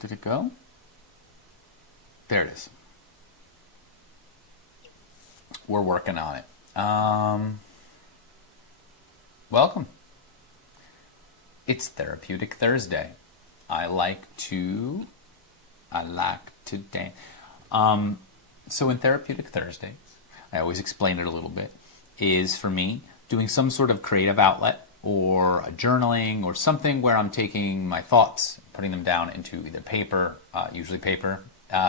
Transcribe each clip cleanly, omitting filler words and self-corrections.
Did it go? There it is. We're working on it. Welcome. It's Therapeutic Thursday. I like to dance. So in Therapeutic Thursdays, I always explain it a little bit, is for me doing some sort of creative outlet or a journaling or something where I'm taking my thoughts, putting them down into either paper, usually paper,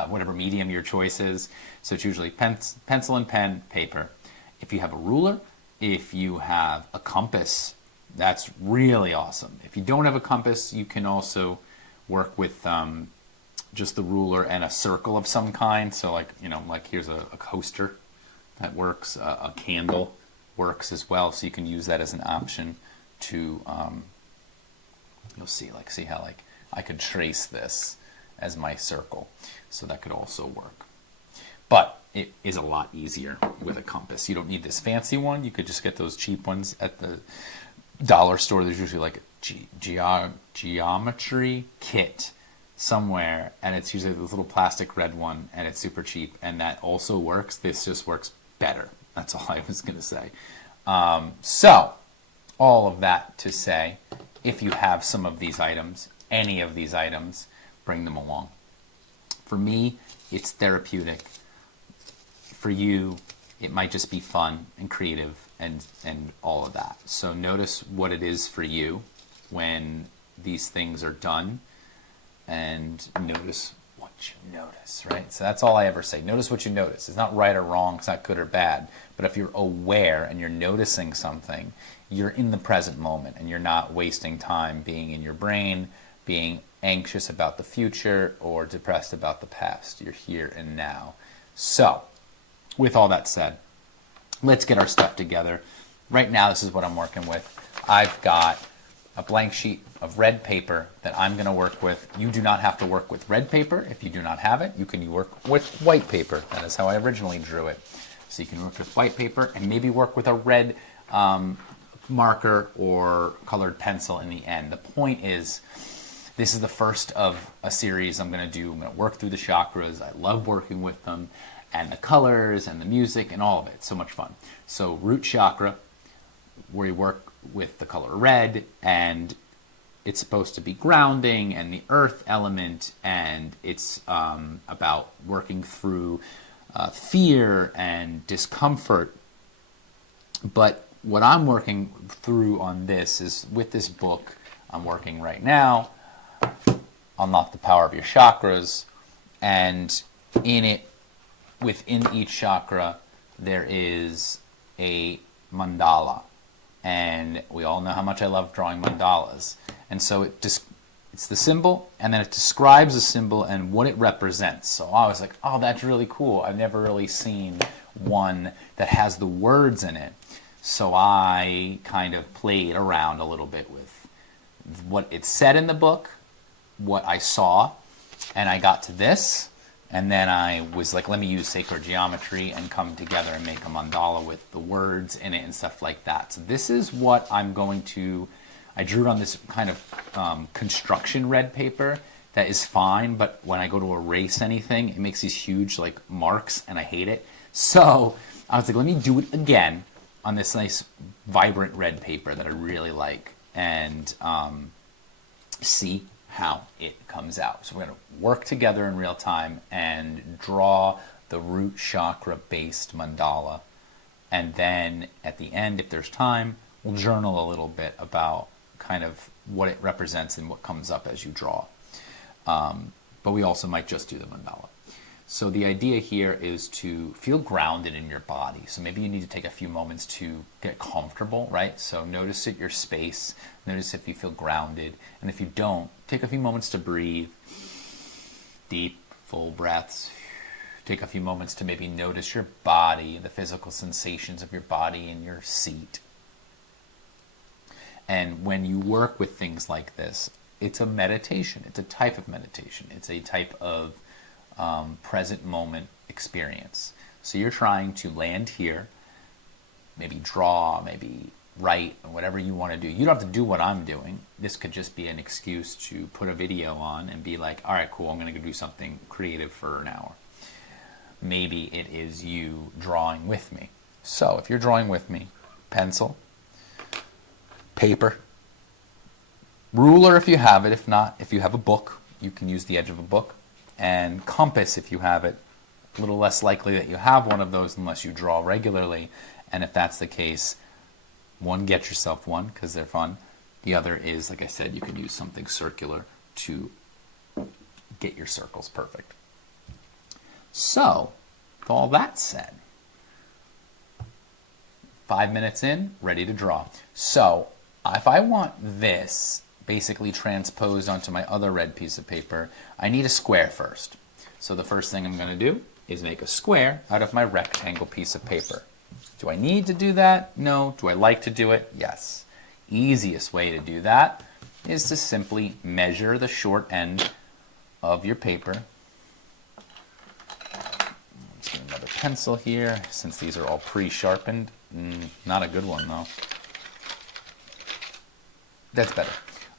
whatever medium your choice is. So it's usually pencil and pen, paper. If you have a ruler, if you have a compass, that's really awesome. If you don't have a compass, you can also work with just the ruler and a circle of some kind. So like here's a coaster that works. A candle works as well. So you can use that as an option to, you'll see how I could trace this as my circle. So that could also work. But it is a lot easier with a compass. You don't need this fancy one. You could just get those cheap ones at the dollar store. There's usually like a geometry kit somewhere, and it's usually this little plastic red one, and it's super cheap, and that also works. This just works better. That's all I was going to say. So all of that to say, if you have some of these items, any of these items, bring them along. For me, it's therapeutic. For you, it might just be fun and creative and all of that. So notice what it is for you when these things are done, and notice what you notice, right? So that's all I ever say. Notice what you notice. It's not right or wrong. It's not good or bad. But if you're aware and you're noticing something, you're in the present moment and you're not wasting time being in your brain, being anxious about the future or depressed about the past. You're here and now. So with all that said, let's get our stuff together. Right now, this is what I'm working with. I've got a blank sheet of red paper that I'm going to work with. You do not have to work with red paper. If you do not have it, you can work with white paper. That is how I originally drew it. So you can work with white paper and maybe work with a red marker or colored pencil in the end. The point is, this is the first of a series I'm going to do. I'm going to work through the chakras. I love working with them, and the colors and the music and all of it. It's so much fun. So root chakra, where you work with the color red, and it's supposed to be grounding and the earth element, and it's about working through fear and discomfort. But what I'm working through on this is with this book I'm working right now, Unlock the Power of Your Chakras, and in it, within each chakra, there is a mandala. And we all know how much I love drawing mandalas. And so it's the symbol, and then it describes the symbol and what it represents. So I was like, oh, that's really cool. I've never really seen one that has the words in it. So I kind of played around a little bit with what it said in the book, what I saw, and I got to this. And then I was like, let me use sacred geometry and come together and make a mandala with the words in it and stuff like that. So this is what I'm going to, I drew it on this kind of construction red paper that is fine, but when I go to erase anything, it makes these huge like marks and I hate it. So I was like, let me do it again on this nice vibrant red paper that I really like, and see how it comes out. So we're going to work together in real time and draw the root chakra based mandala. And then at the end, if there's time, we'll journal a little bit about kind of what it represents and what comes up as you draw. But we also might just do the mandala. So the idea here is to feel grounded in your body. So maybe you need to take a few moments to get comfortable, right? So notice your space. Notice if you feel grounded. And if you don't, take a few moments to breathe. Deep, full breaths. Take a few moments to maybe notice your body, the physical sensations of your body in your seat. And when you work with things like this, it's a meditation. It's a type of meditation. It's a type of present moment experience. So you're trying to land here, maybe draw, maybe write, whatever you want to do. You don't have to do what I'm doing. This could just be an excuse to put a video on and be like, all right, cool, I'm going to go do something creative for an hour. Maybe it is you drawing with me. So if you're drawing with me, pencil, paper, ruler if you have it. If not, if you have a book, you can use the edge of a book. And compass if you have it. A little less likely that you have one of those unless you draw regularly. And if that's the case, one, get yourself one because they're fun. The other is, like I said, you can use something circular to get your circles perfect. So, with all that said, 5 minutes in, ready to draw. So, if I want this basically transposed onto my other red piece of paper, I need a square first. So the first thing I'm going to do is make a square out of my rectangle piece of paper. Do I need to do that? No. Do I like to do it? Yes. Easiest way to do that is to simply measure the short end of your paper. Let's get another pencil here, since these are all pre-sharpened. Not a good one, though. That's better.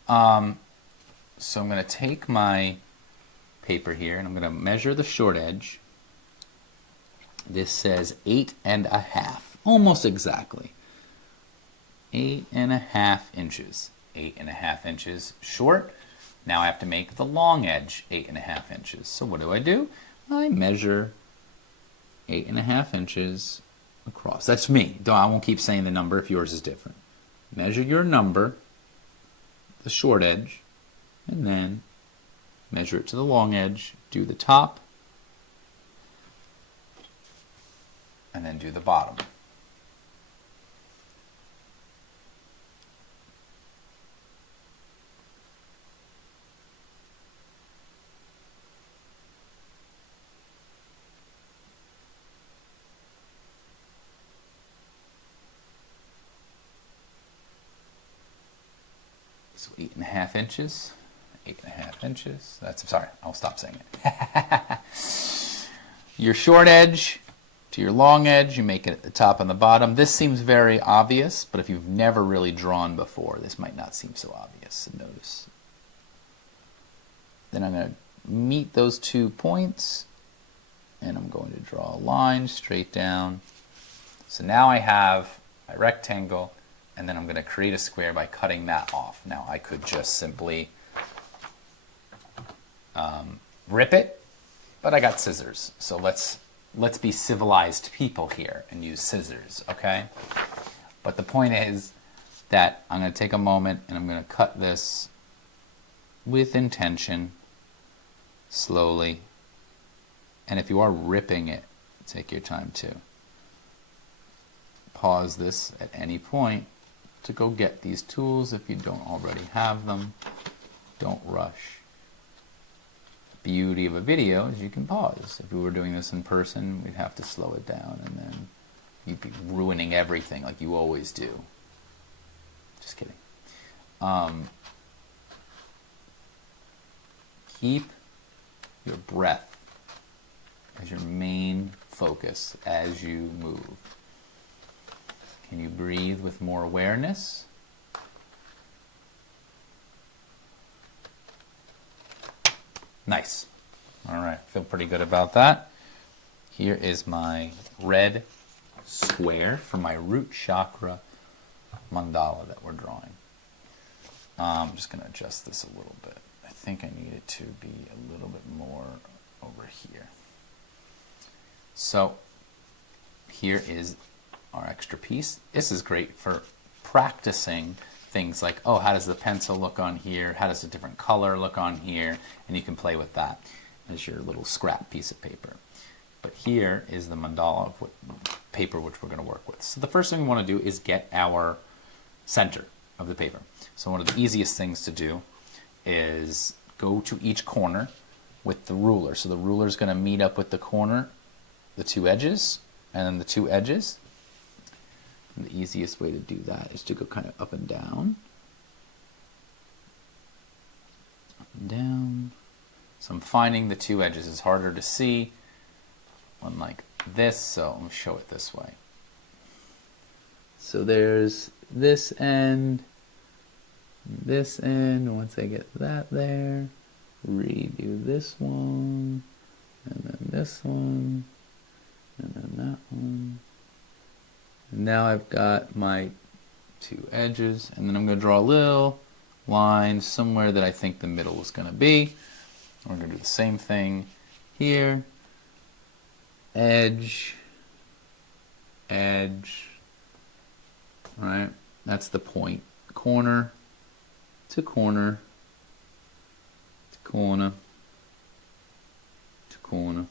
So I'm going to take my paper here, and I'm going to measure the short edge. This says 8.5, almost exactly. 8.5 inches. 8.5 inches short. Now I have to make the long edge 8.5 inches. So what do? I measure 8.5 inches across. That's me. I won't keep saying the number if yours is different. Measure your number, the short edge, and then measure it to the long edge, do the top, and then do the bottom. So 8.5 inches. 8.5 inches. Sorry, I'll stop saying it. Your short edge to your long edge, you make it at the top and the bottom. This seems very obvious, but if you've never really drawn before, this might not seem so obvious. Notice. Then I'm going to meet those 2 points, and I'm going to draw a line straight down. So now I have my rectangle, and then I'm going to create a square by cutting that off. Now I could just simply rip it, but I got scissors. So let's be civilized people here and use scissors, okay? But the point is that I'm going to take a moment and I'm going to cut this with intention, slowly. And if you are ripping it, take your time too. Pause this at any point to go get these tools if you don't already have them. Don't rush. Beauty of a video is you can pause. If we were doing this in person, we'd have to slow it down, and then you'd be ruining everything like you always do. Just kidding. Keep your breath as your main focus as you move. Can you breathe with more awareness? Nice. All right, feel pretty good about that. Here is my red square for my root chakra mandala that we're drawing. I'm just going to adjust this a little bit. I think I need it to be a little bit more over here. So here is our extra piece. This is great for practicing things like, oh, how does the pencil look on here? How does a different color look on here? And you can play with that as your little scrap piece of paper. But here is the mandala of paper which we're going to work with. So the first thing we want to do is get our center of the paper. So one of the easiest things to do is go to each corner with the ruler. So the ruler is going to meet up with the corner, the 2 edges, and then the 2 edges. And the easiest way to do that is to go kind of up and down. Up and down. So I'm finding the 2 edges is harder to see, unlike this, so I'm going to show it this way. So there's this end, this end. Once I get that there, redo this one, and then this one, and then that one. And now I've got my two edges, and then I'm going to draw a little line somewhere that I think the middle is going to be. We're going to do the same thing here. Edge, edge, right? That's the point. Corner to corner to corner to corner.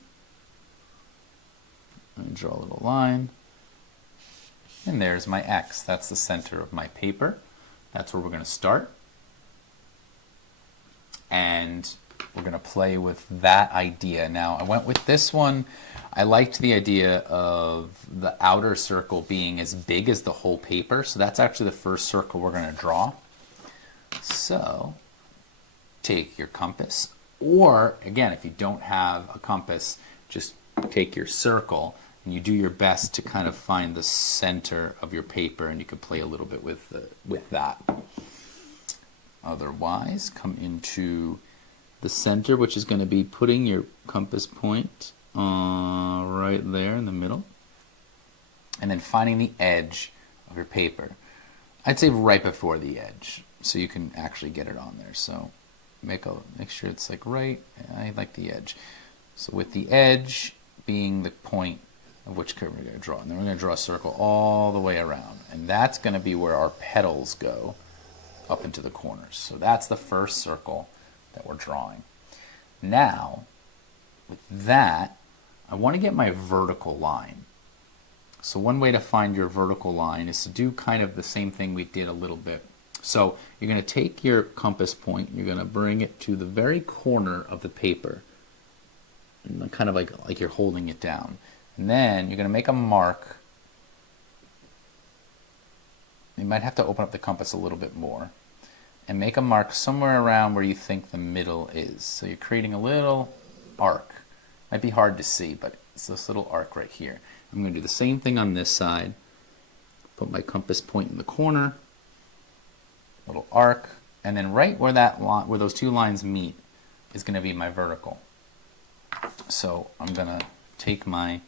And draw a little line. And there's my X. That's the center of my paper. That's where we're going to start. And we're going to play with that idea. Now, I went with this one. I liked the idea of the outer circle being as big as the whole paper. So that's actually the first circle we're going to draw. So take your compass. Or, again, if you don't have a compass, just take your circle. And you do your best to kind of find the center of your paper, and you can play a little bit with that. Otherwise, come into the center, which is going to be putting your compass point right there in the middle, and then finding the edge of your paper. I'd say right before the edge, so you can actually get it on there. So make sure it's like right. I like the edge. So with the edge being the point of which curve we're going to draw. And then we're going to draw a circle all the way around. And that's going to be where our petals go up into the corners. So that's the first circle that we're drawing. Now, with that, I want to get my vertical line. So one way to find your vertical line is to do kind of the same thing we did a little bit. So you're going to take your compass point, you're going to bring it to the very corner of the paper, and kind of like you're holding it down. And then you're going to make a mark. You might have to open up the compass a little bit more. And make a mark somewhere around where you think the middle is. So you're creating a little arc. Might be hard to see, but it's this little arc right here. I'm going to do the same thing on this side. Put my compass point in the corner. Little arc. And then right where where those two lines meet is going to be my vertical. So I'm going to take my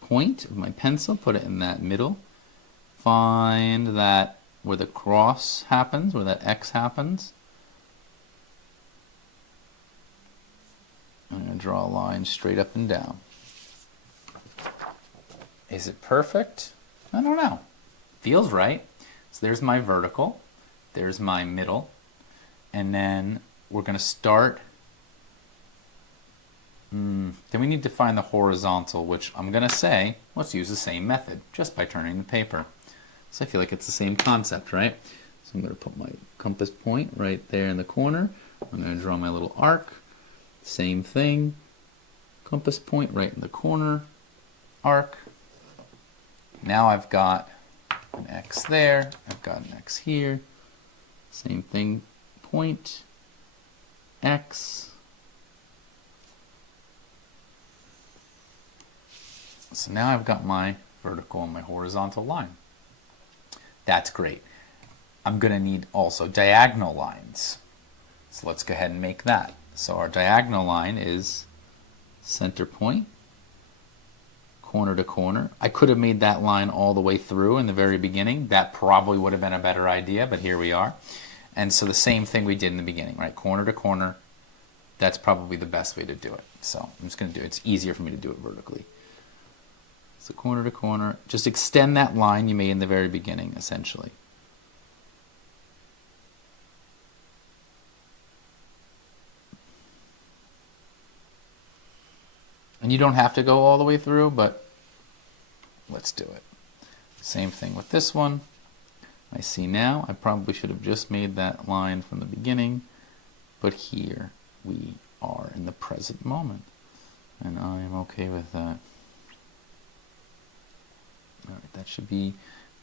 point of my pencil, put it in that middle, find that where the cross happens, where that X happens. I'm going to draw a line straight up and down. Is it perfect? I don't know. Feels right. So there's my vertical, there's my middle, and then we're going to start. Then we need to find the horizontal, which I'm going to say, let's use the same method, just by turning the paper. So I feel like it's the same concept, right? So I'm going to put my compass point right there in the corner. I'm going to draw my little arc. Same thing. Compass point right in the corner. Arc. Now I've got an X there. I've got an X here. Same thing. Point. X. So now I've got my vertical and my horizontal line. That's great. I'm going to need also diagonal lines. So let's go ahead and make that. So our diagonal line is center point, corner to corner. I could have made that line all the way through in the very beginning. That probably would have been a better idea, but here we are. And so the same thing we did in the beginning, right? Corner to corner. That's probably the best way to do it. So I'm just going to do it. It's easier for me to do it vertically. So corner to corner, just extend that line you made in the very beginning, essentially. And you don't have to go all the way through, but let's do it. Same thing with this one. I see now, I probably should have just made that line from the beginning, but here we are in the present moment. And I am okay with that. Alright, that should be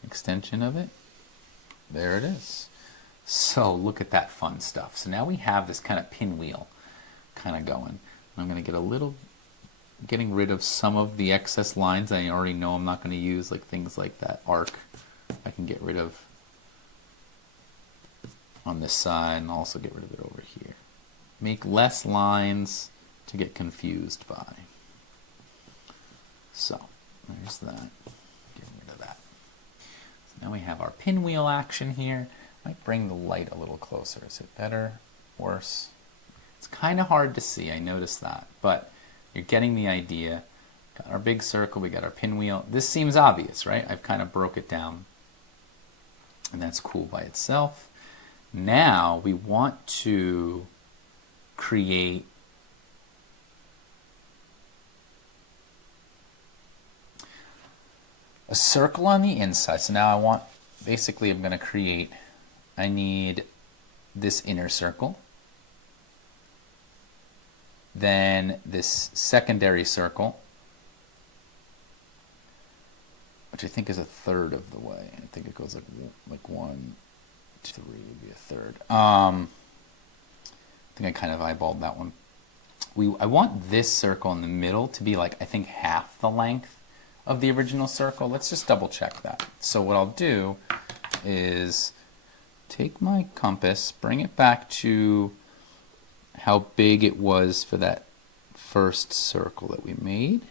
an extension of it. There it is. So look at that fun stuff. So now we have this kind of pinwheel kind of going. I'm going to get a little, getting rid of some of the excess lines I already know I'm not going to use, like things like that arc I can get rid of on this side and also get rid of it over here. Make less lines to get confused by. So there's that. Get rid of that. So now we have our pinwheel action here. Might bring the light a little closer. Is it better? Worse? It's kind of hard to see, I noticed that, but you're getting the idea. Got our big circle, we got our pinwheel. This seems obvious, right? I've kind of broke it down, and that's cool by itself. Now we want to create a circle on the inside. So now I want, basically I'm going to create, I need this inner circle, then this secondary circle, which I think is a third of the way. I think it goes like 1, 2, 3 would be a third. I think I kind of eyeballed that one. I want this circle in the middle to be like, I think, half the length of the original circle. Let's just double check that. So what I'll do is take my compass, bring it back to how big it was for that first circle that we made.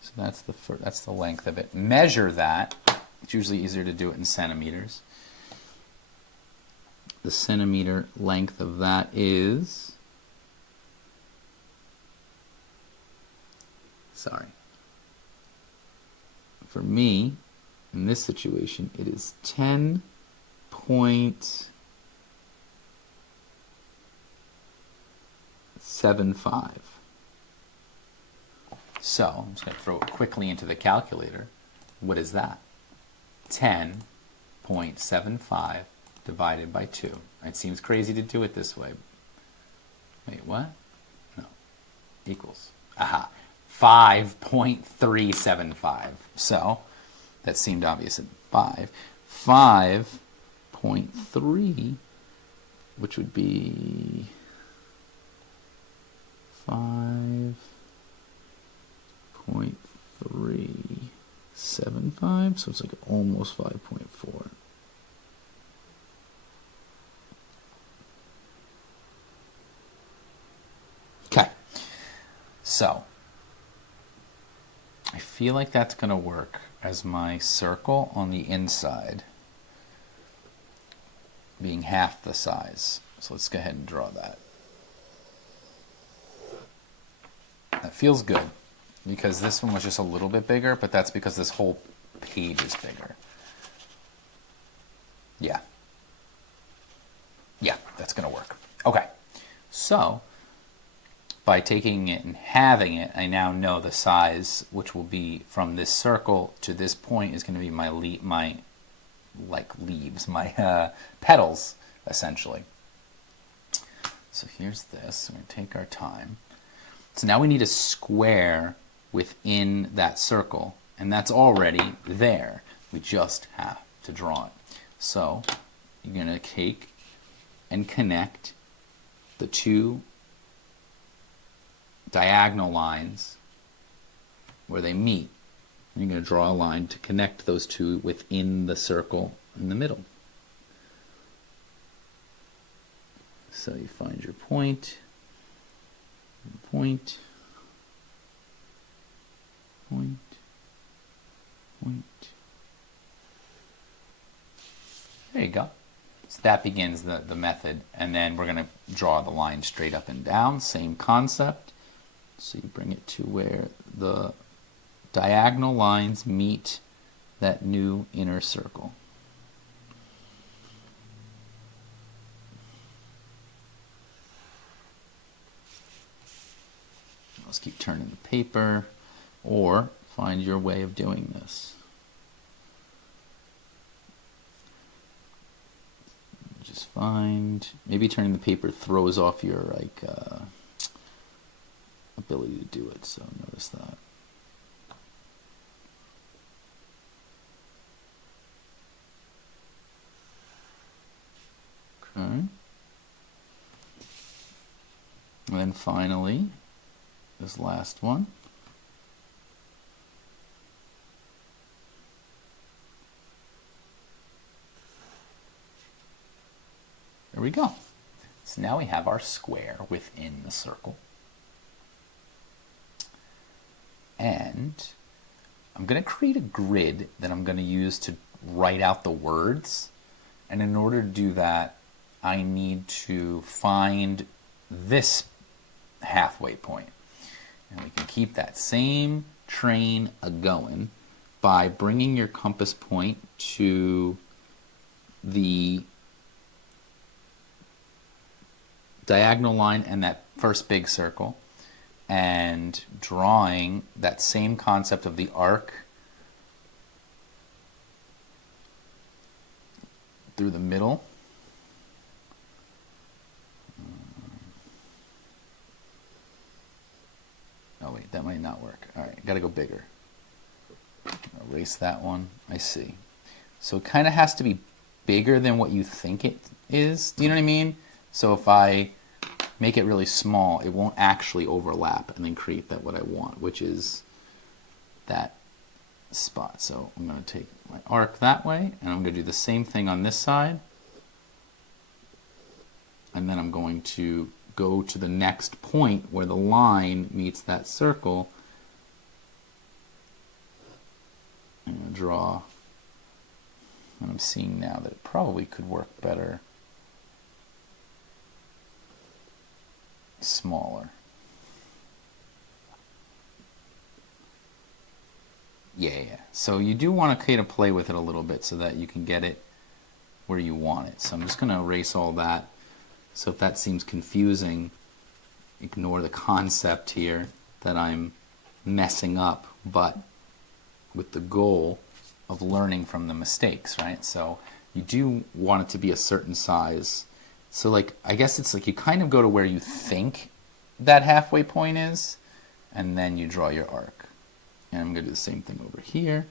So that's the length of it. Measure that. It's usually easier to do it in centimeters. The centimeter length of that is, sorry, for me, in this situation, it is 10.75. So I'm just going to throw it quickly into the calculator. What is that? 10.75 divided by 2. It seems crazy to do it this way. Wait, what? No. Equals. Aha. 5.375. So that seemed obvious at 5. 5.3, which would be 5.375, so it's like almost 5.4. Okay, so I feel like that's going to work as my circle on the inside, being half the size. So let's go ahead and draw that. That feels good, because this one was just a little bit bigger, but that's because this whole page is bigger. Yeah. Yeah, that's going to work. Okay, so by taking it and having it, I now know the size, which will be from this circle to this point is going to be my leaves, my petals, essentially. So here's this. We're going to take our time. So now we need a square within that circle, and that's already there. We just have to draw it. So you're going to take and connect the two diagonal lines where they meet. And you're going to draw a line to connect those two within the circle in the middle. So you find your point, point, point, point. There you go. So that begins the method, and then we're going to draw the line straight up and down, same concept. So you bring it to where the diagonal lines meet that new inner circle. Let's keep turning the paper, or find your way of doing this. Just find, maybe turning the paper throws off your ability to do it, so notice that. Okay. And then finally, this last one. we go. So now we have our square within the circle. And I'm going to create a grid that I'm going to use to write out the words. And in order to do that, I need to find this halfway point. And we can keep that same train a-going by bringing your compass point to the diagonal line and that first big circle, and drawing that same concept of the arc through the middle. Oh wait, that might not work. All right, gotta go bigger. Erase that one. I see. So it kind of has to be bigger than what you think it is. Do you know what I mean? So if I make it really small, it won't actually overlap and then create that what I want, which is that spot. So I'm going to take my arc that way, and I'm going to do the same thing on this side. And then I'm going to go to the next point where the line meets that circle. I'm going to draw, and I'm seeing now that it probably could work better smaller. Yeah. So you do want to kind of play with it a little bit so that you can get it where you want it. So I'm just going to erase all that. So if that seems confusing, ignore the concept here that I'm messing up, but with the goal of learning from the mistakes, right? So you do want it to be a certain size. So like, I guess it's like you kind of go to where you think that halfway point is, and then you draw your arc. And I'm going to do the same thing over here.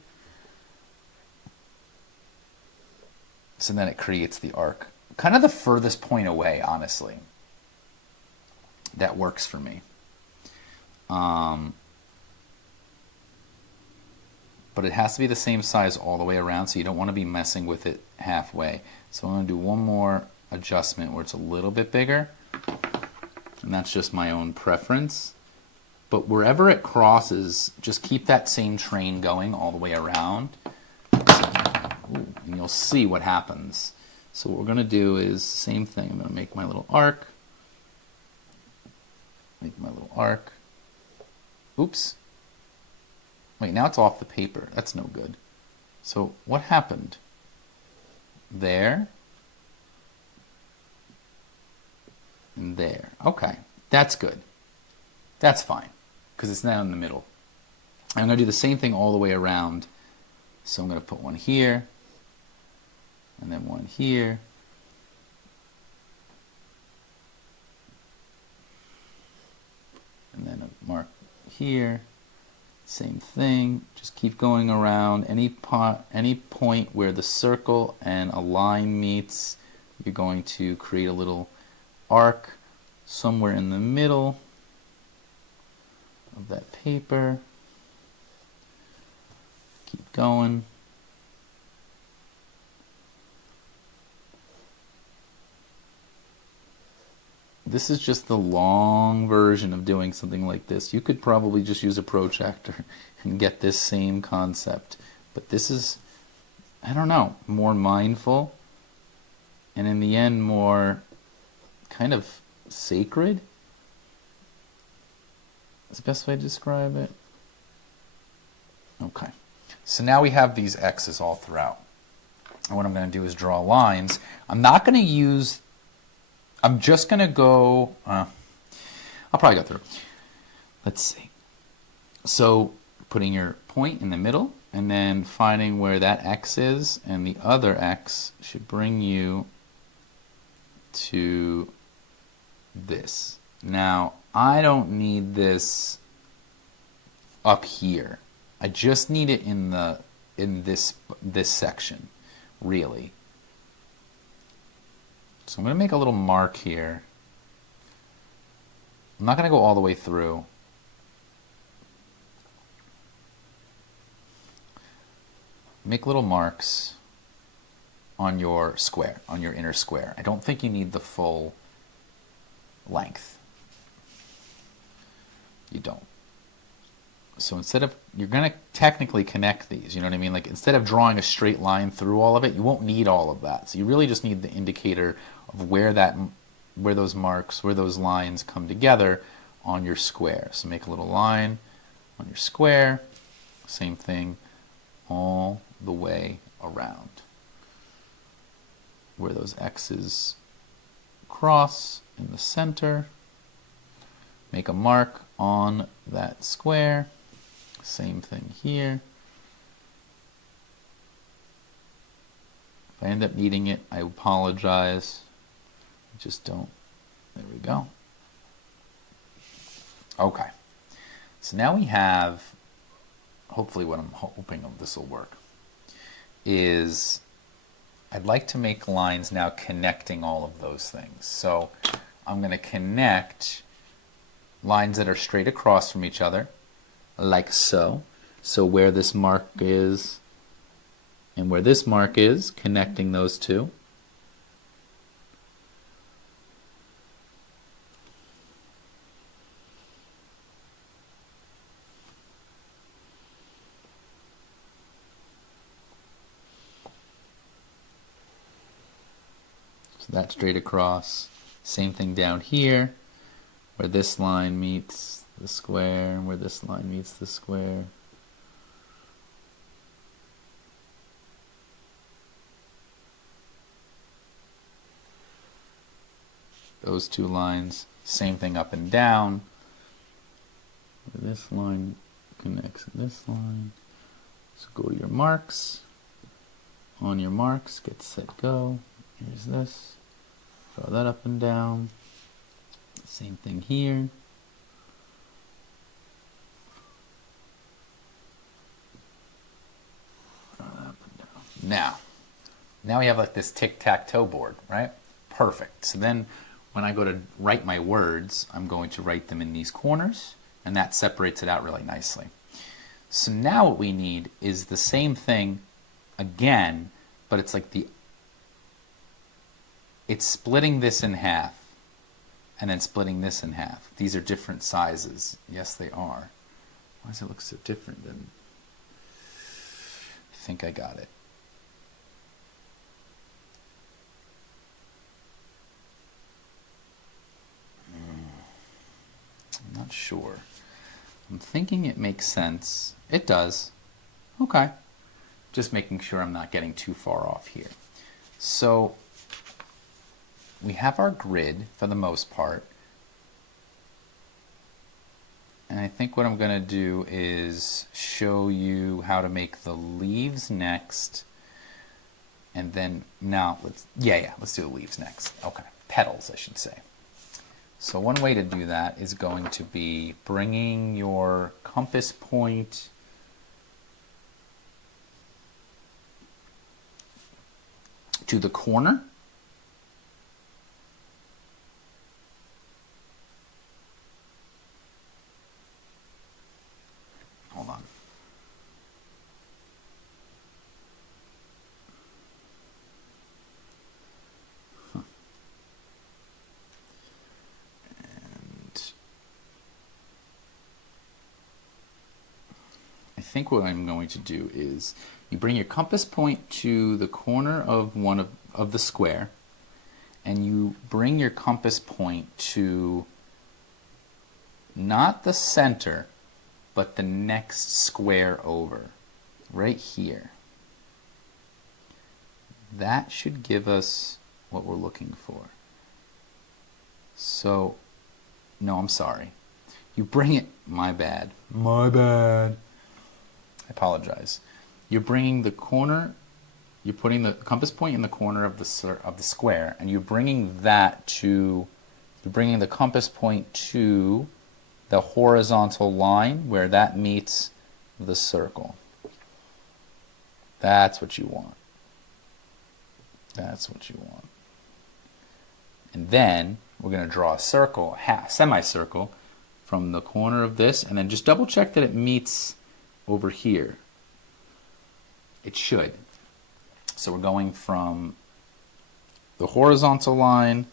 So then it creates the arc. Kind of the furthest point away, honestly. That works for me. But it has to be the same size all the way around, so you don't want to be messing with it halfway. So I'm going to do one more adjustment where it's a little bit bigger, and that's just my own preference. But wherever it crosses, just keep that same train going all the way around. Ooh, and you'll see what happens. So what we're going to do is the same thing. I'm going to make my little arc. Make my little arc. Oops. Wait, now it's off the paper. That's no good. So what happened? There. And there. Okay, that's good. That's fine, because it's now in the middle. I'm going to do the same thing all the way around. So I'm going to put one here, and then one here. And then a mark here. Same thing. Just keep going around. Any point where the circle and a line meets, you're going to create a little arc somewhere in the middle of that paper. Keep going. This is just the long version of doing something like this. You could probably just use a protractor and get this same concept. But this is, I don't know, more mindful, and in the end more kind of sacred. That's the best way to describe it. Okay. So now we have these X's all throughout. And what I'm going to do is draw lines. I'm not going to use... I'm just going to go, I'll probably go through. Let's see. So putting your point in the middle and then finding where that X is, and the other X should bring you to this. Now, I don't need this up here. I just need it in this section, really. So I'm going to make a little mark here. I'm not going to go all the way through. Make little marks. on your square, on your inner square. I don't think you need the full length. You don't. So instead of, you're going to technically connect these, you know what I mean? Like instead of drawing a straight line through all of it, you won't need all of that. So you really just need the indicator of where those marks, where those lines come together on your square. So make a little line on your square, same thing all the way around. Where those X's cross in the center, make a mark on that square. Same thing here. If I end up needing it, I apologize. I just don't. There we go. Okay. So now we have, hopefully what I'm hoping this will work, is I'd like to make lines now connecting all of those things. So I'm going to connect lines that are straight across from each other, like so. So where this mark is and where this mark is, connecting those two. So that's straight across. Same thing down here, where this line meets the square, and where this line meets the square. Those two lines, same thing up and down. Where this line connects this line. So go to your marks. On your marks, get set, go. Here's this. Draw that up and down. Same thing here. Draw that up and down. Now we have like this tic-tac-toe board, right? Perfect. So then when I go to write my words, I'm going to write them in these corners, and that separates it out really nicely. So now what we need is the same thing again, but it's like it's splitting this in half and then splitting this in half. These are different sizes. Yes, they are. Why does it look so different then? I think I got it. I'm not sure. I'm thinking it makes sense. It does. Okay. Just making sure I'm not getting too far off here. So we have our grid for the most part. And I think what I'm going to do is show you how to make the leaves next. And then now let's do the leaves next. Okay. Petals, I should say. So one way to do that is going to be bringing your compass point to the corner. Hold on. I think what I'm going to do is you bring your compass point to the corner of one of the square, and you bring your compass point to not the center, but the next square over, right here. That should give us what we're looking for. So, no, I'm sorry. You bring it, my bad. My bad. I apologize. You're bringing the corner, you're putting the compass point in the corner of the square, and you're bringing the compass point to the horizontal line where that meets the circle. That's what you want. That's what you want. And then we're going to draw a circle, semicircle, from the corner of this, and then just double check that it meets over here. It should. So we're going from the horizontal line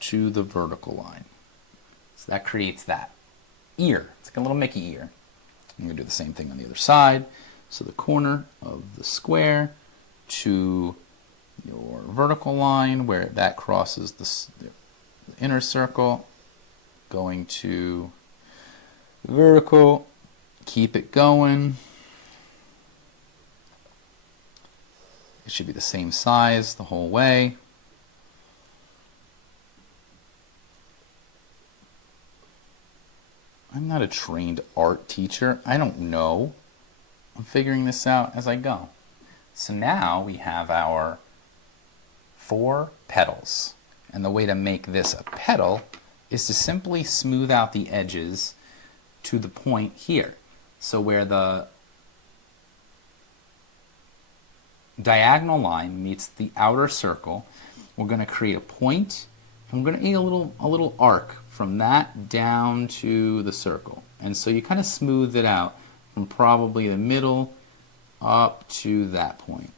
to the vertical line. So that creates that ear. It's like a little Mickey ear. I'm going to do the same thing on the other side. So the corner of the square to your vertical line where that crosses the inner circle, going to vertical, keep it going. It should be the same size the whole way. I'm not a trained art teacher. I don't know. I'm figuring this out as I go. So now we have our 4 petals. And the way to make this a petal is to simply smooth out the edges to the point here. So where the diagonal line meets the outer circle, we're going to create a point, and we're going to make a little arc from that down to the circle. And so you kind of smooth it out from probably the middle up to that point.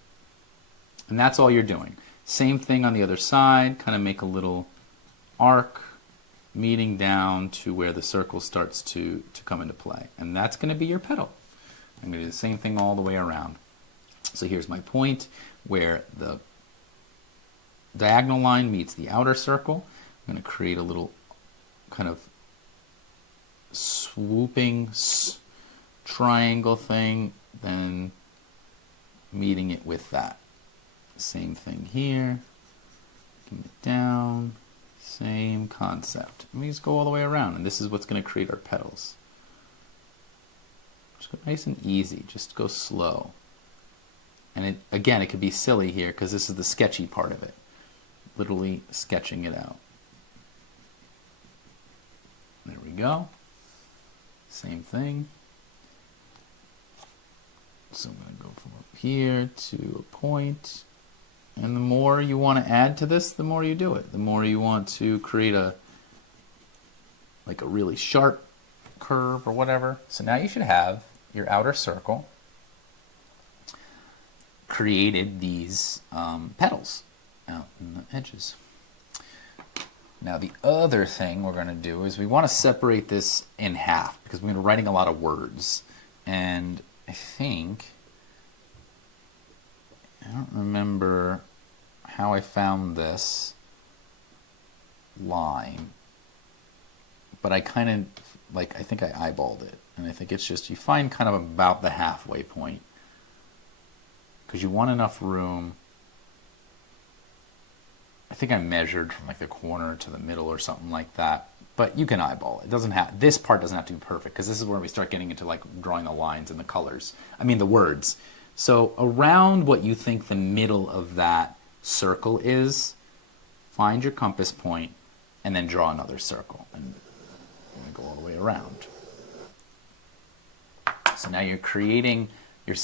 And that's all you're doing. Same thing on the other side, kind of make a little arc meeting down to where the circle starts to come into play. And that's going to be your petal. I'm going to do the same thing all the way around. So here's my point where the diagonal line meets the outer circle. I'm going to create a little kind of swooping triangle thing, then meeting it with that. Same thing here. Bring it down. Same concept. And we just go all the way around, and this is what's going to create our petals. Just go nice and easy. Just go slow. And again, it could be silly here because this is the sketchy part of it. Literally sketching it out. There we go. Same thing. So I'm going to go from up here to a point. And the more you want to add to this, the more you do it. The more you want to create a really sharp curve or whatever. So now you should have your outer circle created these petals out in the edges. Now the other thing we're going to do is we want to separate this in half because we're writing a lot of words. And I don't remember how I found this line, but I kind of, I think I eyeballed it. And I think it's just, you find kind of about the halfway point because you want enough room. I think I measured from the corner to the middle or something like that, but you can eyeball it. It doesn't have, this part doesn't have to be perfect because this is where we start getting into drawing the lines and the colors. I mean the words. So around what you think the middle of that circle is, find your compass point and then draw another circle and go all the way around. So now you're creating,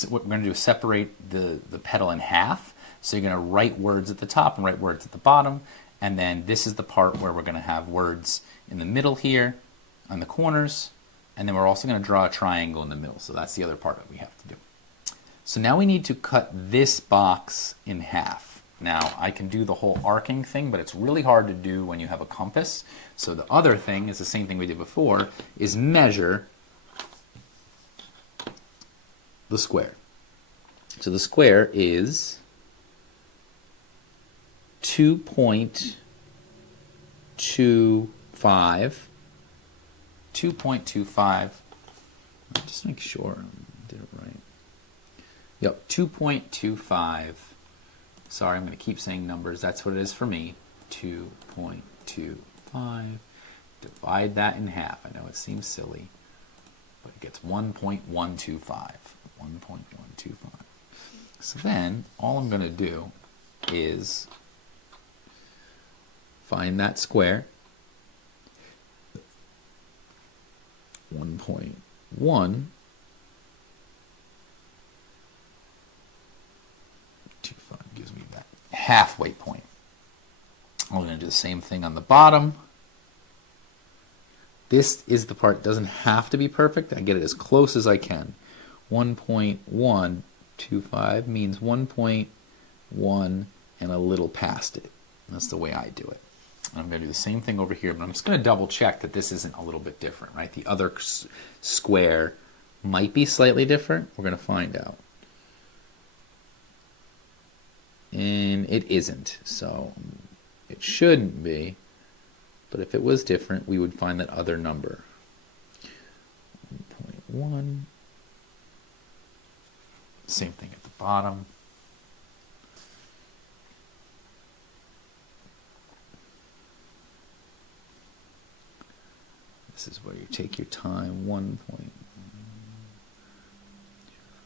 what we're going to do is separate the petal in half. So you're going to write words at the top and write words at the bottom. And then this is the part where we're going to have words in the middle here, on the corners. And then we're also going to draw a triangle in the middle. So that's the other part that we have to do. So now we need to cut this box in half. Now I can do the whole arcing thing, but it's really hard to do when you have a compass. So the other thing is the same thing we did before, is measure the square. So the square is 2.25. 2.25. Just make sure I did it right. Yep, 2.25. Sorry, I'm going to keep saying numbers. That's what it is for me. 2.25. Divide that in half. I know it seems silly, but it gets 1.125. 1.125. So then, all I'm going to do is find that square. 1.125 gives me that halfway point. I'm going to do the same thing on the bottom. This is the part that doesn't have to be perfect. I get it as close as I can. 1.1 0.25 means 1.1 and a little past it. That's the way I do it. And I'm going to do the same thing over here, but I'm just going to double check that this isn't a little bit different, right? The other square might be slightly different. We're going to find out. And it isn't, so it shouldn't be. But if it was different, we would find that other number. 1.1. Same thing at the bottom. This is where you take your time. 1 point.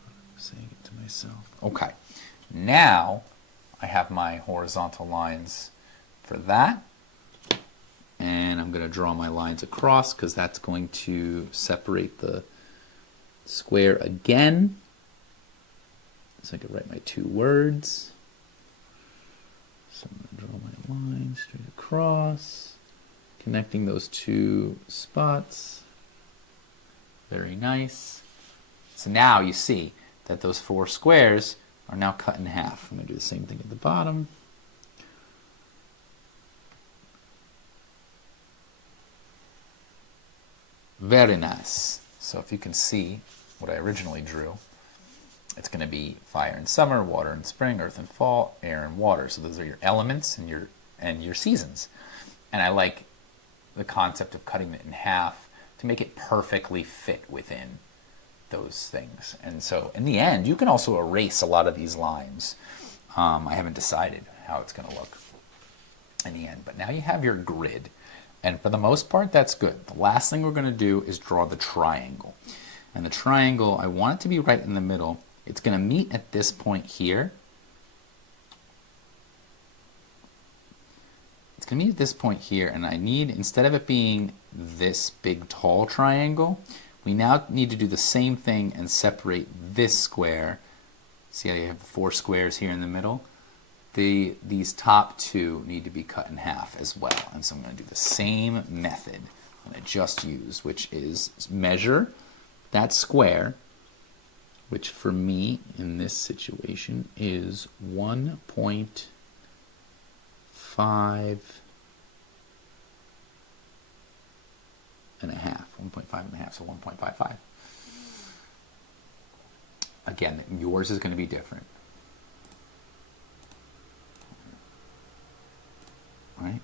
I'm saying it to myself. Okay. Now I have my horizontal lines for that. And I'm going to draw my lines across because that's going to separate the square again. So I can write my two words. So I'm going to draw my line straight across, connecting those two spots. Very nice. So now you see that those four squares are now cut in half. I'm going to do the same thing at the bottom. Very nice. So if you can see what I originally drew, it's going to be fire in summer, water in spring, earth in fall, air and water. So those are your elements and your seasons. And I like the concept of cutting it in half to make it perfectly fit within those things. And so in the end, you can also erase a lot of these lines. I haven't decided how it's going to look in the end, but now you have your grid. And for the most part, that's good. The last thing we're going to do is draw the triangle. And the triangle, I want it to be right in the middle. It's going to meet at this point here. It's going to meet at this point here, and I need, instead of it being this big tall triangle, we now need to do the same thing and separate this square. See how you have four squares here in the middle? These top two need to be cut in half as well. And so I'm going to do the same method that I just used, which is measure that square, which for me in this situation is 1.5 and a half. 1.5 and a half, so 1.55. Again, yours is going to be different. Right?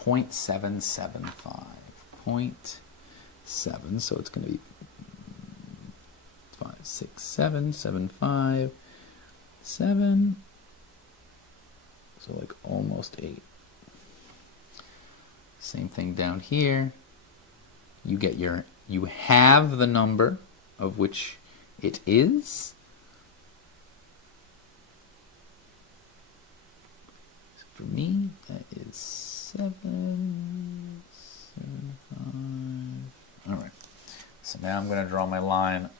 0.775. 0.7, so it's going to be 5, 6, 7, 7, 5, 7. So like almost 8. Same thing down here. You have the number of which it is. For me, that is 7, 7, 5. All right. So now I'm going to draw my line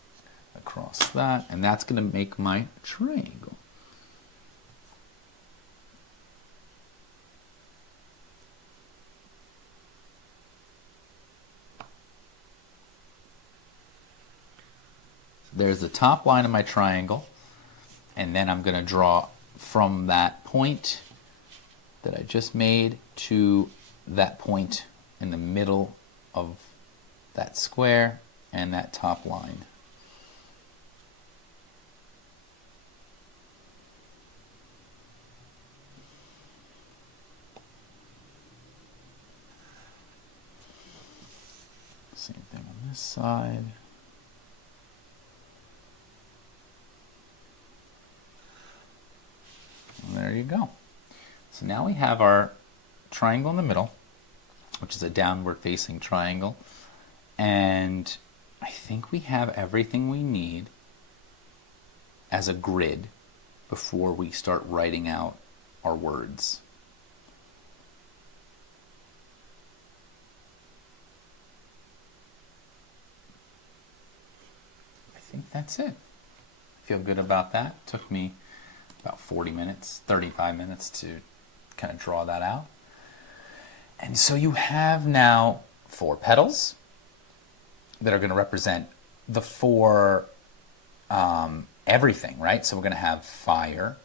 across that, and that's going to make my triangle. So there's the top line of my triangle, and then I'm going to draw from that point that I just made to that point in the middle of that square and that top line. Same thing on this side. And there you go. So now we have our triangle in the middle, which is a downward facing triangle, and I think we have everything we need as a grid before we start writing out our words. I think that's it. Feel good about that. It took me about 40 minutes, 35 minutes to kind of draw that out. And so you have now 4 petals, that are going to represent the four everything, right? So we're going to have fire,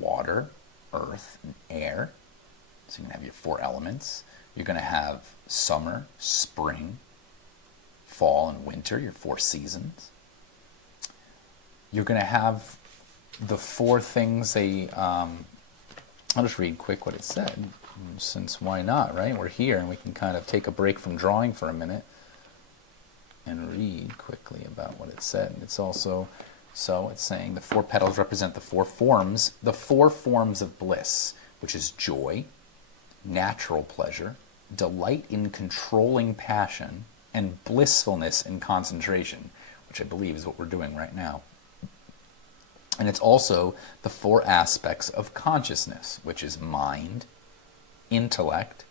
water, earth, and air. So you're going to have your four elements. You're going to have summer, spring, fall, and winter, your four seasons. You're going to have the four things I'll just read quick what it said, since why not, right? We're here and we can kind of take a break from drawing for a minute and read quickly about what it said. It's also, so it's saying the four petals represent the four forms of bliss, which is joy, natural pleasure, delight in controlling passion, and blissfulness in concentration, which I believe is what we're doing right now. And it's also the four aspects of consciousness, which is mind, intellect,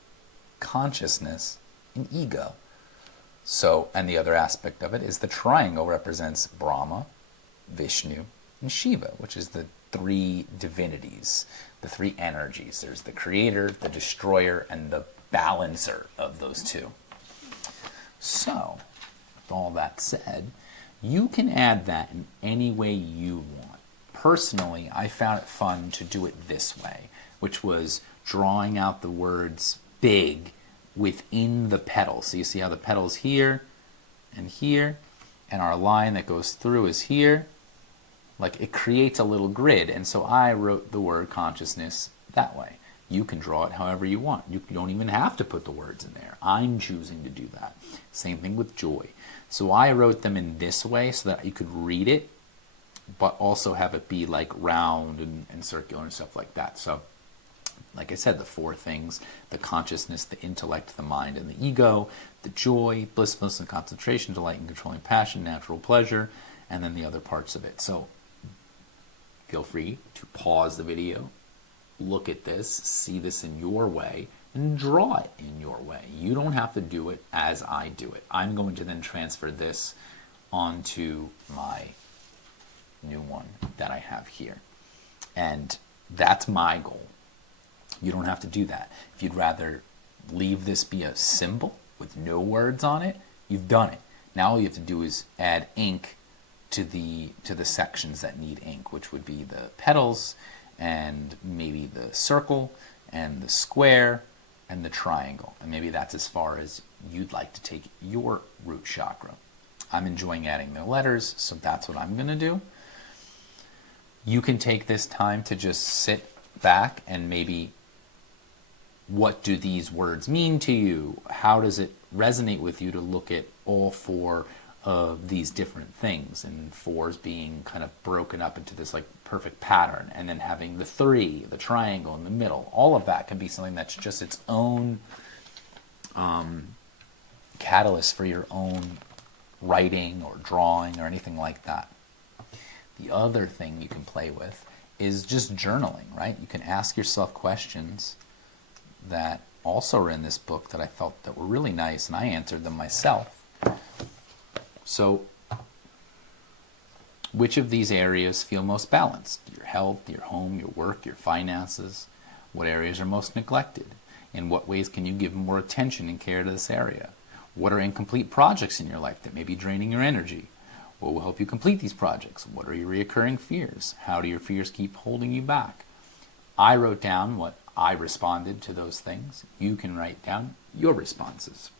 consciousness, and ego. So, and the other aspect of it is the triangle represents Brahma, Vishnu, and Shiva, which is the three divinities, the three energies. There's the creator, the destroyer, and the balancer of those two. So, with all that said, you can add that in any way you want. Personally, I found it fun to do it this way, which was drawing out the words big within the petals. So you see how the petals here, and our line that goes through is here. Like, it creates a little grid, and so I wrote the word consciousness that way. You can draw it however you want. You don't even have to put the words in there. I'm choosing to do that. Same thing with joy. So I wrote them in this way so that you could read it, but also have it be like round and circular and stuff like that. So, like I said, the four things: the consciousness, the intellect, the mind, and the ego, the joy, blissfulness and concentration, delight and controlling passion, natural pleasure, and then the other parts of it. So feel free to pause the video, look at this, see this in your way, and draw it in your way. You don't have to do it as I do it. I'm going to then transfer this onto my new one that I have here. And that's my goal. You don't have to do that. If you'd rather leave this be a symbol with no words on it, you've done it. Now all you have to do is add ink to the sections that need ink, which would be the petals and maybe the circle and the square and the triangle. And maybe that's as far as you'd like to take your root chakra. I'm enjoying adding the letters, so that's what I'm going to do. You can take this time to just sit back and maybe, what do these words mean to you? How does it resonate with you to look at all four of these different things, and fours being kind of broken up into this like perfect pattern, and then having the three, the triangle in the middle. All of that can be something that's just its own catalyst for your own writing or drawing or anything like that. The other thing you can play with is just journaling, right? You can ask yourself questions that also are in this book that I felt that were really nice, and I answered them myself. So, which of these areas feel most balanced? Your health, your home, your work, your finances. What areas are most neglected? In what ways can you give more attention and care to this area? What are incomplete projects in your life that may be draining your energy? What will help you complete these projects? What are your recurring fears? How do your fears keep holding you back? I wrote down what I responded to those things. You can write down your responses.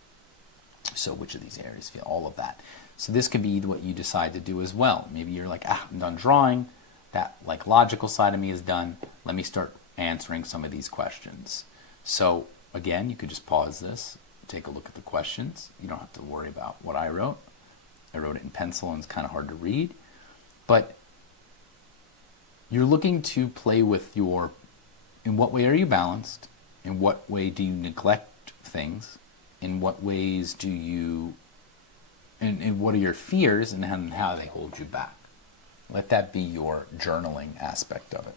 So which of these areas feel all of that? So this could be what you decide to do as well. Maybe you're like, I'm done drawing. That like logical side of me is done. Let me start answering some of these questions. So again, you could just pause this, take a look at the questions. You don't have to worry about what I wrote. I wrote it in pencil and it's kind of hard to read. But you're looking to play with your, in what way are you balanced? In what way do you neglect things? In what ways do you, and what are your fears and how they hold you back? Let that be your journaling aspect of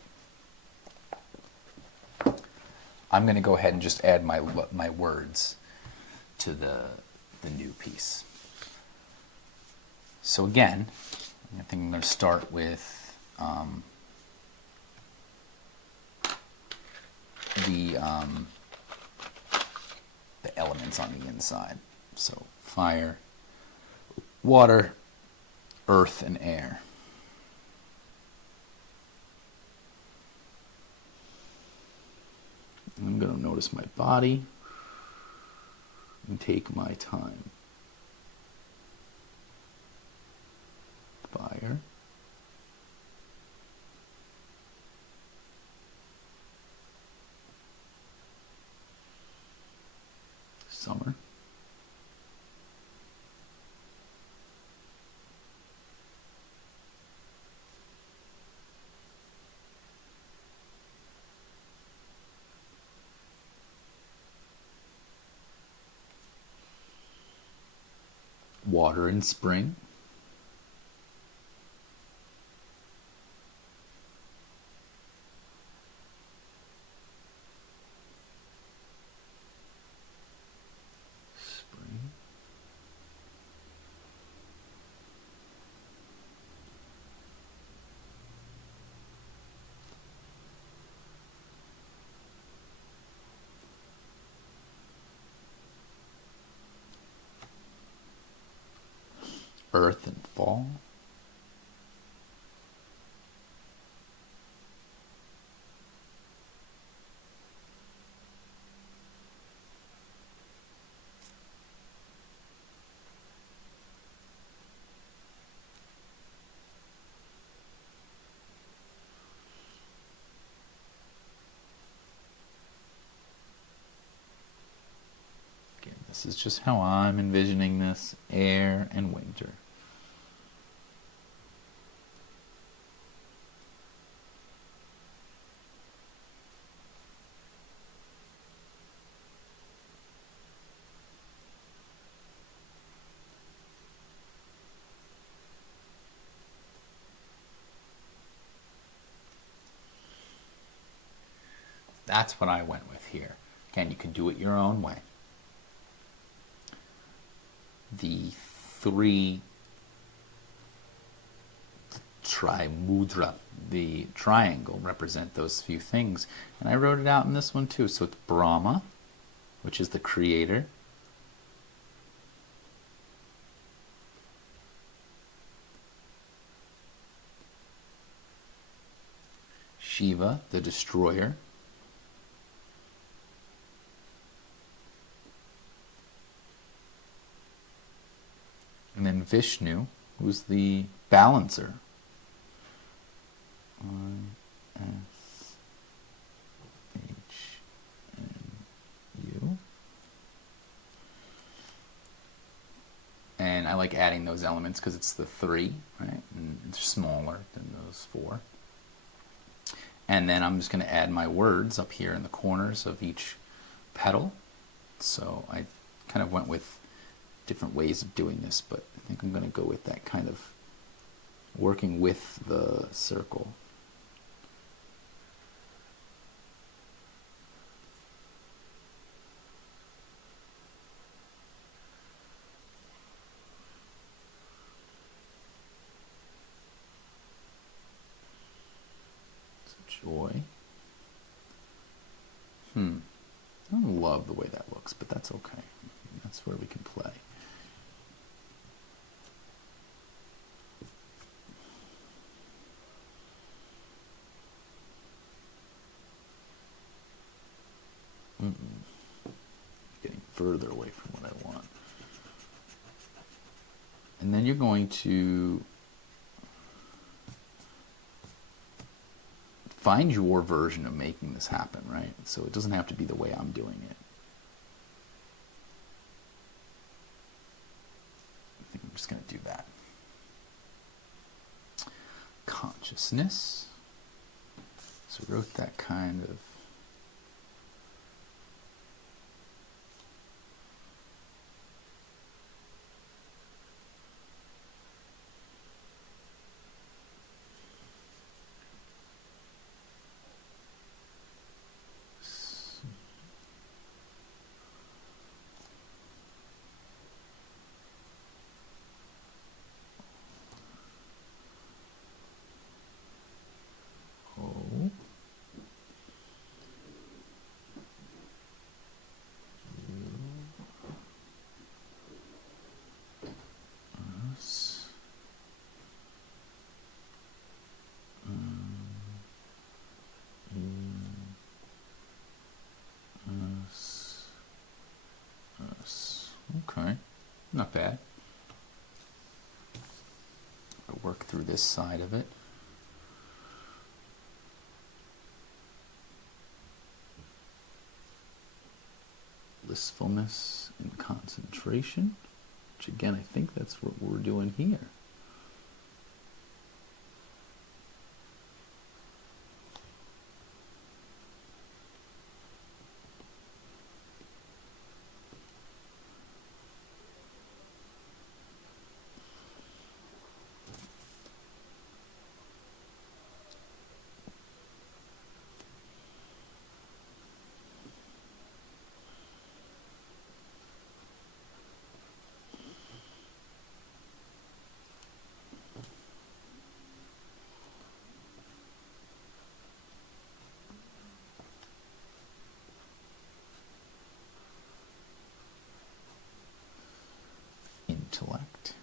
it. I'm going to go ahead and just add my words to the new piece. So again, I think I'm going to start with the elements on the inside. So fire, water, earth, and air. I'm going to notice my body and take my time. Fire. Summer. Water in spring. Spring. Earth and fall. Again, this is just how I'm envisioning this, air and winter. That's what I went with here. Again, you can do it your own way. The three trimudra, the triangle, represent those few things. And I wrote it out in this one too. So it's Brahma, which is the creator. Shiva, the destroyer. And then Vishnu, who's the balancer. I-S-H-N-U. And I like adding those elements because it's the three, right? And it's smaller than those four. And then I'm just going to add my words up here in the corners of each petal. So I kind of went with different ways of doing this, but I think I'm going to go with that kind of working with the circle. So joy. I don't love the way that looks, but that's okay. That's where we can play. Getting further away from what I want. And then you're going to find your version of making this happen, right? So it doesn't have to be the way I'm doing it. I think I'm just going to do that. Consciousness. So I wrote that kind of Not bad. I'll work through this side of it. Blissfulness and concentration, which again, I think that's what we're doing here. Intellect.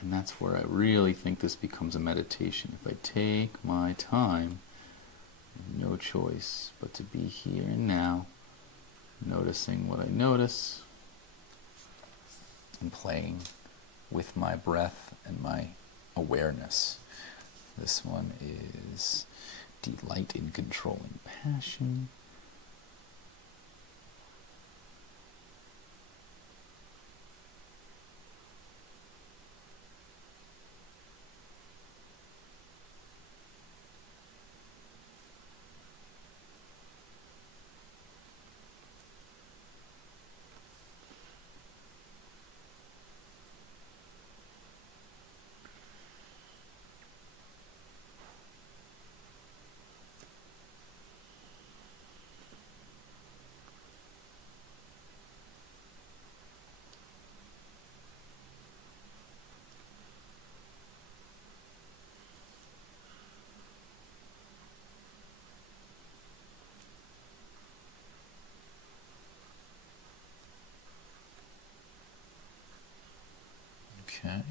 And that's where I really think this becomes a meditation. If I take my time, no choice but to be here and now, noticing what I notice, and playing with my breath and my awareness. This one is delight in controlling passion. Okay.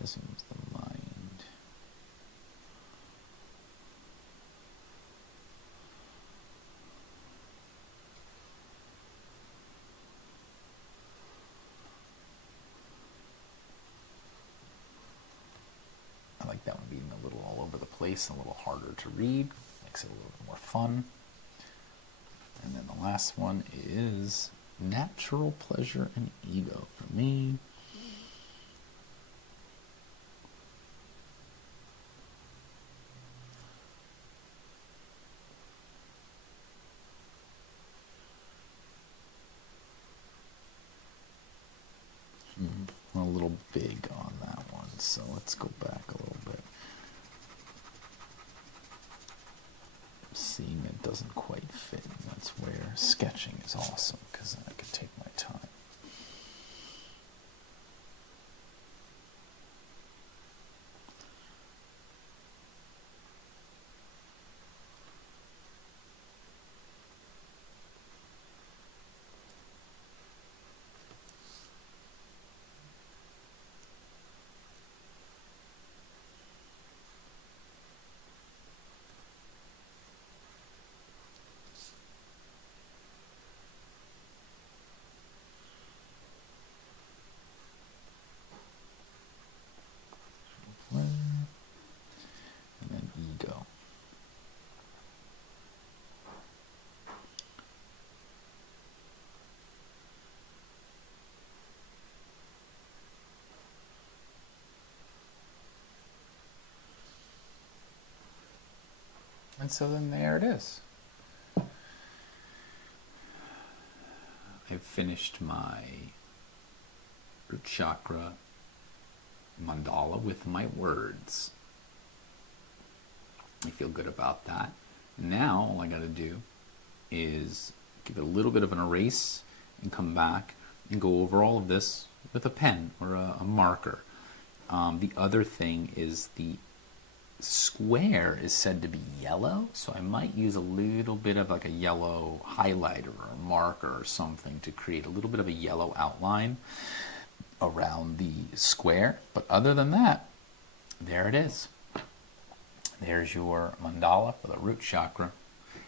This one's the mind. I like that one being a little all over the place, a little harder to read, makes it a little bit more fun. And then the last one is natural pleasure and ego for me. A little big on that one, so let's go back a little bit. Seeing it doesn't quite fit, and that's where sketching is awesome, because then I can take my time. And then ego. And so then there it is. I've finished my root chakra mandala with my words. I feel good about that. Now all I got to do is give it a little bit of an erase and come back and go over all of this with a pen or a marker. The other thing is the square is said to be yellow, so I might use a little bit of like a yellow highlighter or a marker or something to create a little bit of a yellow outline around the square. But other than that, there it is. There's your mandala for the root chakra.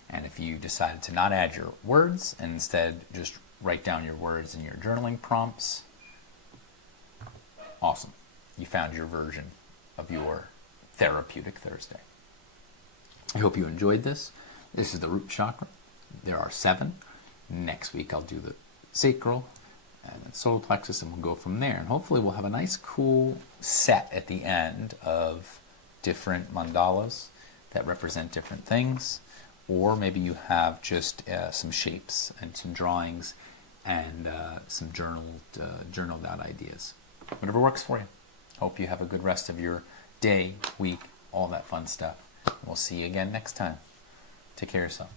And if you decided to not add your words and instead just write down your words in your journaling prompts, awesome. You found your version of your Therapeutic Thursday. I hope you enjoyed this. This is the root chakra. There are 7. Next week I'll do the sacral and then solar plexus, and we'll go from there. And hopefully we'll have a nice cool set at the end of different mandalas that represent different things. Or maybe you have just some shapes and some drawings and some journaled out ideas. Whatever works for you. Hope you have a good rest of your day, week, all that fun stuff. We'll see you again next time. Take care of yourself.